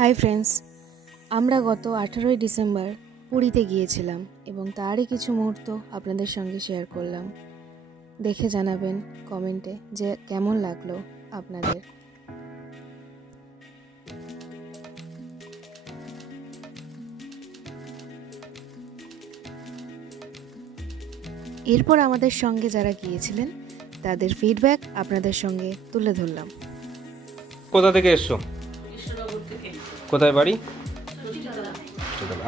Hi friends, আমরা গত 18ই December পুরীতে গিয়েছিলাম এবং তারই কিছু মুহূর্ত আপনাদের সঙ্গে শেয়ার করলাম। দেখে জানাবেন কমেন্টে যে কেমন লাগলো আপনাদের। এরপর আমাদের সঙ্গে যারা গিয়েছিলেন তাদের ফিডব্যাক আপনাদের সঙ্গে তুলে ধরলাম। কোথা থেকে এসছো? কোথায় বাড়ি?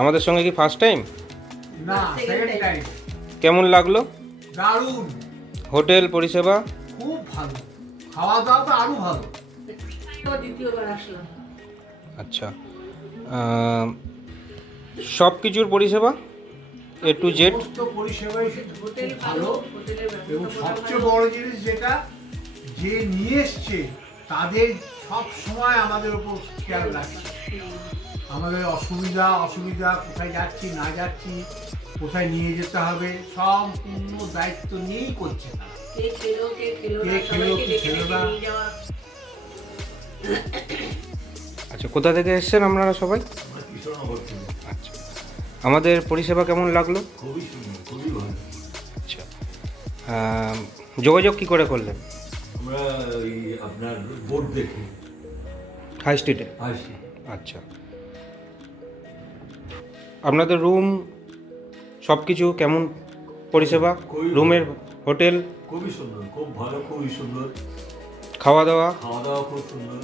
আমাদের সঙ্গে কি ফার্স্ট টাইম? না, সেকেন্ড টাইম। কেমন লাগলো? দারুণ, হোটেল পরিষেবা খুব ভালো, খাওয়া দাওয়া তো আরো ভালো। দ্বিতীয়বার আসলাম। আচ্ছা, সব কিছুর পরিষেবা এ টু জেড সমস্ত পরিষেবাই খুব ভালো এবং সবচেয়ে বড় জিনিস যেটা, যে নিয়ে এসছে তাদের সব সময় আমাদের উপর খেয়াল রাখছে। আমাদের অসুবিধা কোথায় যাচ্ছি না যাচ্ছি, কোথায় নিয়ে যেতে হবে, সম্পূর্ণ দায়িত্ব নিয়েই করছে না। কে খেলো কি খেলো না। আচ্ছা, কোথা থেকে এসেছেন আপনারা সবাই? আচ্ছা, আমাদের পরিষেবা কেমন লাগলো? খুবই সুন্দর, খুবই ভালো। আচ্ছা, যোগাযোগ কি করে করলেন? আমরা ওই আপনার বোর্ড দেখি হাই স্ট্রিটে। আসি। আচ্ছা, আপনাদের রুম সব কিছু কেমন পরিষেবা? রুমের হোটেল খুবই সুন্দর, খুব ভালো, খুবই সুন্দর। খাওয়া দাওয়া খুব সুন্দর।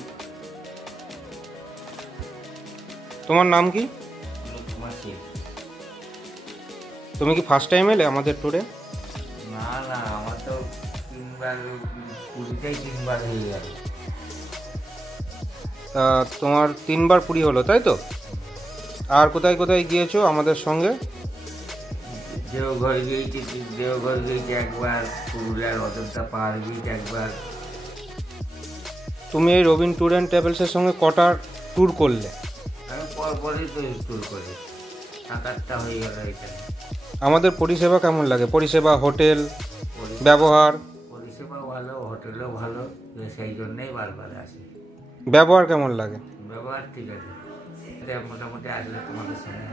তোমার নাম কি? তুমি কি ফার্স্ট টাইম এলে আমাদের ট্যুরে? না না, আমার তো তিনবার হয়ে গেল। তোমার 3বার পুরী হলো, তাই তো? আর কোথায় কোথায় গিয়েছো আমাদের সঙ্গে? দেওঘর গেছি একবার, পুরুলিয়ার অযোধ্যা পাহাড় গেছি একবার। তুমি এই রবিন ট্যুর অ্যান্ড ট্রাভেলসের সঙ্গে কটা ট্যুর করলে? আমি পরপরই তো ট্যুর করি, 7-8টা হয়ে গেল এখানে। আমাদের পরিষেবা কেমন লাগে? পরিষেবা, হোটেল, ব্যবহার? পরিষেবা ভালো, হোটেলও ভালো, সেই জন্যেই বারবার আসে। ব্যবহার কেমন লাগে? ব্যবহার ঠিক আছে, মোটামুটি আসলে তোমাদের সঙ্গে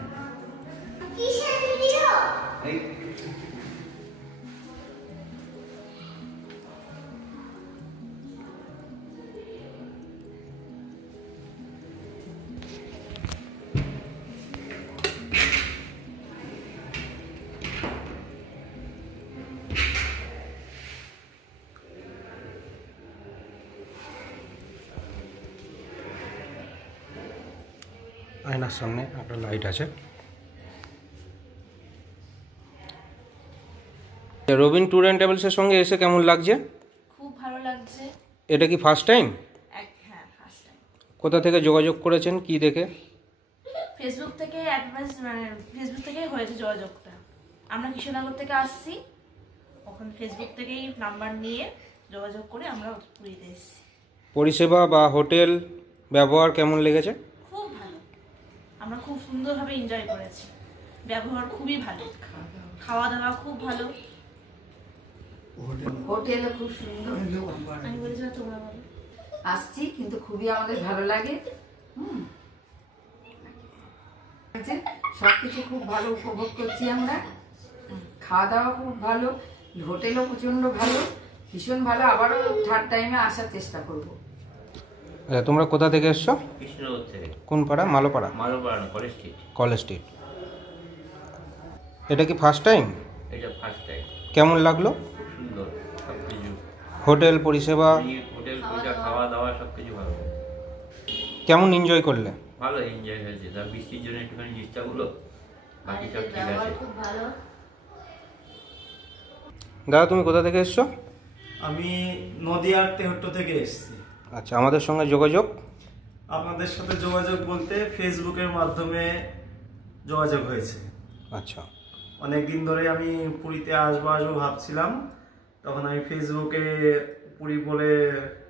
আয়নার সামনে একটা লাইট আছে। রবিন ট্যুর অ্যান্ড ট্রাভেলসের সঙ্গে এসে কেমন লাগছে? খুব ভালো লাগছে। এটা কি ফার্স্ট টাইম? হ্যাঁ, ফার্স্ট টাইম। কোথা থেকে যোগাযোগ করেছেন, কি দেখে? ফেসবুক থেকে ফেসবুক থেকেই হয়েছে যোগাযোগটা। আমরা কৃষ্ণনগর থেকে আসছি, ওখানে ফেসবুক থেকেই নাম্বার নিয়ে যোগাযোগ করে আমরা পুরীতে এসেছি। পরিষেবা বা হোটেল ব্যবহার কেমন লেগেছে? খুব ভালো, আমরা খুব সুন্দরভাবে এনজয় করেছি। ব্যবহার খুবই ভালো, খাওয়া দাওয়া খুব ভালো, হোটেলও খুব সুন্দর। আমি বলেছিলাম তোমরা বলো। আসছি কিন্তু খুবই আমাদের ভালো লাগে। সবকিছু খুব ভালো উপভোগ করছি আমরা। খাওয়া দাওয়া খুব ভালো, হোটেলও প্রচন্ড ভালো, ভীষণ ভালো। আবারও থার্ড টাইমে আসার চেষ্টা করব। আচ্ছা, তোমরা কোথা থেকে এসছো? কৃষ্ণনগর থেকে। কোন পাড়া? Malopara? Malopara, college street. College street. এটা কি ফার্স্ট টাইম? এটা ফার্স্ট টাইম। কেমন লাগলো? খুব সুন্দর, সব কিছু। হোটেল পরিষেবা, হোটেল পরিষেবা, খাওয়া দাওয়া সব কিছু ভালো। কেমন এনজয় করলে? ভালো এনজয় হয়েছে, তার বৃষ্টির জন্য একটুখানি ডিস্টার্ব হলো, বাকি সব ঠিক আছে। খুব ভালো। দাদা, তুমি কোথা থেকে এসছো? আমি নদিয়ার তেহট্ট থেকে এসেছি। আচ্ছা, আমাদের সঙ্গে যোগাযোগ? আপনাদের সাথে যোগাযোগ বলতে ফেসবুকের মাধ্যমে যোগাযোগ হয়েছে। আচ্ছা, অনেক দিন ধরে আমি পুরীতে আসবো ভাবছিলাম, তখন আমি ফেসবুকে পুরী বলে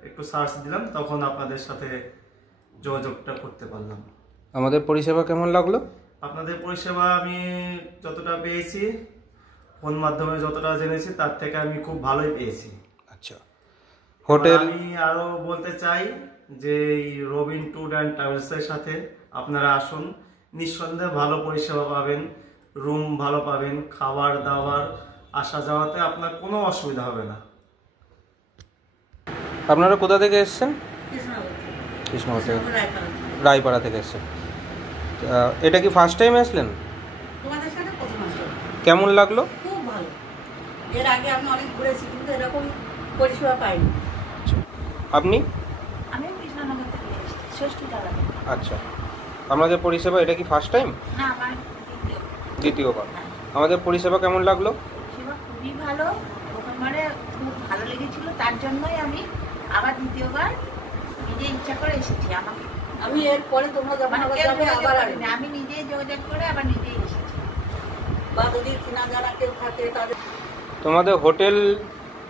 একটু সার্চ দিলাম, তখন আপনাদের সাথে যোগাযোগটা করতে পারলাম। আমাদের পরিষেবা কেমন লাগলো? আপনাদের পরিষেবা আমি যতটা পেয়েছি, ফোন মাধ্যমে যতটা জেনেছি, তার থেকে আমি খুব ভালোই পেয়েছি। আচ্ছা, হোটেল? আমি আরো বলতে চাই যে এই রবিন ট্যুর অ্যান্ড ট্রাভেলসের সাথে আপনারা আসুন, নিঃসন্দেহে ভালো পরিষেবা পাবেন, রুম ভালো পাবেন, খাবার দাবার আসা যাওয়াতে আপনার কোনো অসুবিধা হবে না। আপনারা কোথা থেকে এসেছেন? কৃষ্ণনগর থেকে, রায়পাড়া থেকে এসেছেন। এটা কি ফার্স্ট টাইম আসলেন? তোমাদের সাথে প্রথম আসলাম। কেমন লাগলো? খুব ভালো। এর আগে আমি অনেক ঘুরেছি কিন্তু এরকম পরিষেবা পাইনি। আপনি? আমি কৃষ্ণনগর থেকে এসেছি, ষষ্ঠী তলা থেকে। আচ্ছা, আমাদের পরিষেবা এটা কি ফার্স্ট টাইম? না, আমার দ্বিতীয়বার। আমাদের পরিষেবা কেমন লাগলো? পরিষেবা খুবই ভালো। প্রথমবারে খুব ভালো লেগেছিল, তার জন্যই আমি আবার দ্বিতীয়বার নিজে ইচ্ছা করে এসেছি। আমি এরপরে তোমরা যখন আবার যাবে আবার আসবে। আমি নিজে যোগাযোগ করে আবার নিজেই এসেছি। বা যদি চেনা জানা কেউ থাকে তাদের। তোমাদের হোটেল,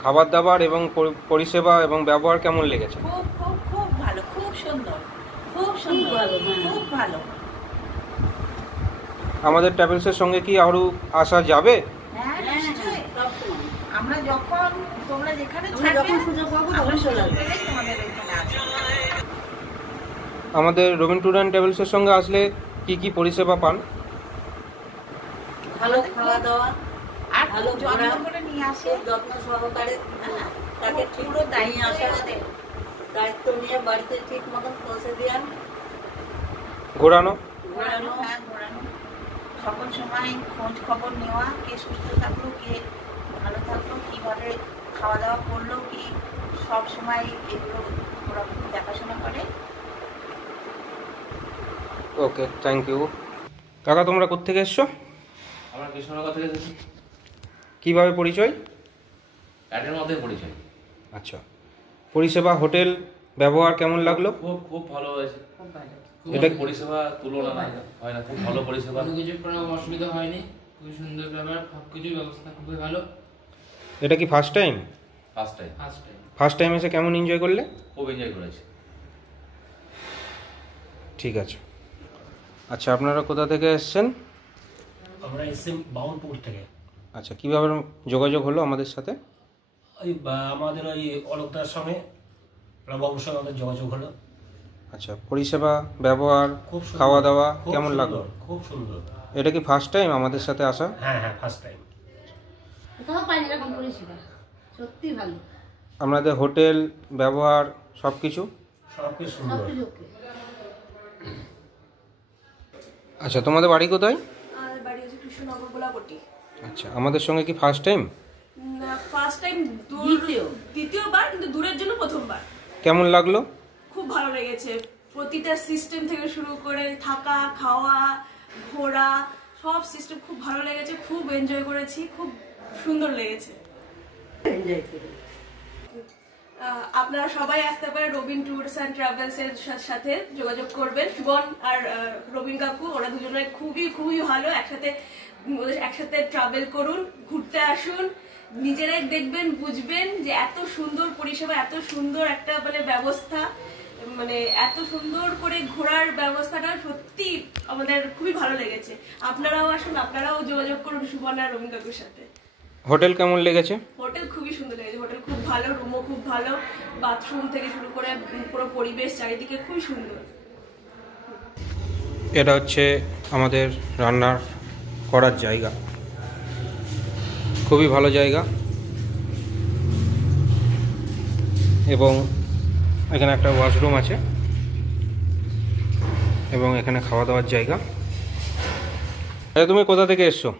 খাবার দাবার এবং পরিষেবা এবং ব্যবহার কেমন লেগেছে? খুব খুব খুব ভালো, খুব সুন্দর, খুব সুন্দর, ভালো, খুব ভালো। আমাদের ট্রাভেলসের সঙ্গে কি আরও আসা যাবে? হ্যাঁ, নিশ্চয়ই। সবসময়। আমরা যখন তোমরা যেখানে আমরা যখন সুযোগ পাবো তখন চলে আসবো। তোমাদের ওইখানে আসবো। আমাদের রবিন ট্যুর অ্যান্ড ট্রাভেলসের সঙ্গে আসলে কি কি পরিষেবা পান? ভালো খাওয়া দাওয়া, আর ভালো খুব যত্ন ঘোরা, করে নিয়ে আসে। খুব যত্ন সহকারে হ্যাঁ, তাকে ঠিক পুরো নিয়ে আসা, আমাদের। দায়িত্ব নিয়ে বাড়িতে ঠিক মতন পৌঁছে দেওয়া, ঘোরানো? ঘোরানো, হ্যাঁ ঘোরানো। সকল সময় খোঁজ খবর নেওয়া, কে সুস্থ থাকলো, কে ভালো থাকলো, কিভাবে খাওয়া দাওয়া করলো, কি সব সময় এগুলো ওরা খুব দেখাশোনা করে। ওকে, থ্যাংক ইউ। কাকা, তোমরা কোত্থেকে এসছো? আমরা কৃষ্ণনগর থেকে এসেছি। কীভাবে পরিচয়? অ্যাডের মধ্যে পরিচয়। আচ্ছা, পরিষেবা, হোটেল, ব্যবহার কেমন লাগলো? খুব খুব ভালো হয়েছে। খুব ভালো। এটা পরিষেবা তুলনা হয় না, খুব ভালো পরিষেবা। কোনো কিছু কোনো অসুবিধা হয়নি, খুবই সুন্দর ব্যাপার, সব কিছুর ব্যবস্থা খুবই ভালো। এটা কি first time? First time. First time এসে কেমন এনজয় করলে? খুব এনজয় করেছি। ঠিক আছে। আচ্ছা, আপনারা কোথা থেকে এসেছেন? আমরা এসছি বাউনপুর থেকে। আচ্ছা, কীভাবে যোগাযোগ হলো আমাদের সাথে? ওই আমাদের ওই অলোকদার সঙ্গে বাবুর সঙ্গে আমাদের যোগাযোগ হলো। আচ্ছা, পরিষেবা, ব্যবহার, খুব সুন্দর, খাওয়া দাওয়া খুব কেমন সুন্দর, লাগলো? খুব সুন্দর। এটা কি ফার্স্ট টাইম আমাদের সাথে আসা? হ্যাঁ হ্যাঁ, ফার্স্ট টাইম। কোথাও পাইনি এরকম পরিষেবা, সত্যি ভালো। আপনাদের হোটেল, ব্যবহার সব কিছু? সব কিছু সুন্দর। আচ্ছা, তোমাদের বাড়ি কোথায়? আর বাড়ি হচ্ছে কৃষ্ণনগর গোলাপটি। আচ্ছা, আমাদের সঙ্গে কি ফার্স্ট টাইম? ফার্স্ট টাইম, দ্বিতীয়বার, কিন্তু দূরের জন্য প্রথমবার। কেমন লাগলো? খুব ভালো লেগেছে। প্রতিটা সিস্টেম থেকে শুরু করে থাকা, খাওয়া, ঘোরা, সব সিস্টেম খুব ভালো লেগেছে। খুব এনজয় করেছি, খুব সুন্দর লেগেছে। আপনারা সবাই আসতে পারে রবিন ট্যুরস অ্যান্ড ট্রাভেলস এর সাথে যোগাযোগ করবেন। সুবন আর রবিন কাকু, ওরা দুজনে খুবই খুবই ভালো। একসাথে ট্রাভেল করুন, ঘুরতে আসুন, নিজেরাই দেখবেন, বুঝবেন যে এত সুন্দর পরিষেবা, এত সুন্দর একটা ব্যবস্থা, এত সুন্দর করে ঘোরার ব্যবস্থাটা সত্যি আমাদের খুবই ভালো লেগেছে। আপনারাও আসুন, আপনারাও যোগাযোগ করুন সুবন আর রবিন কাকুর সাথে। হোটেল কেমন লেগেছে? হোটেল খুবই সুন্দর লেগেছে। হোটেল খুব ভালো, রুমও খুব ভালো, বাথরুম থেকে শুরু করে পুরো পরিবেশ চারিদিকে খুবই সুন্দর। এটা হচ্ছে আমাদের রান্নার করার জায়গা, খুবই ভালো জায়গা। এবং এখানে একটা ওয়াশরুম আছে এবং এখানে খাওয়া দাওয়ার জায়গা। তুমি কোথা থেকে এসছো?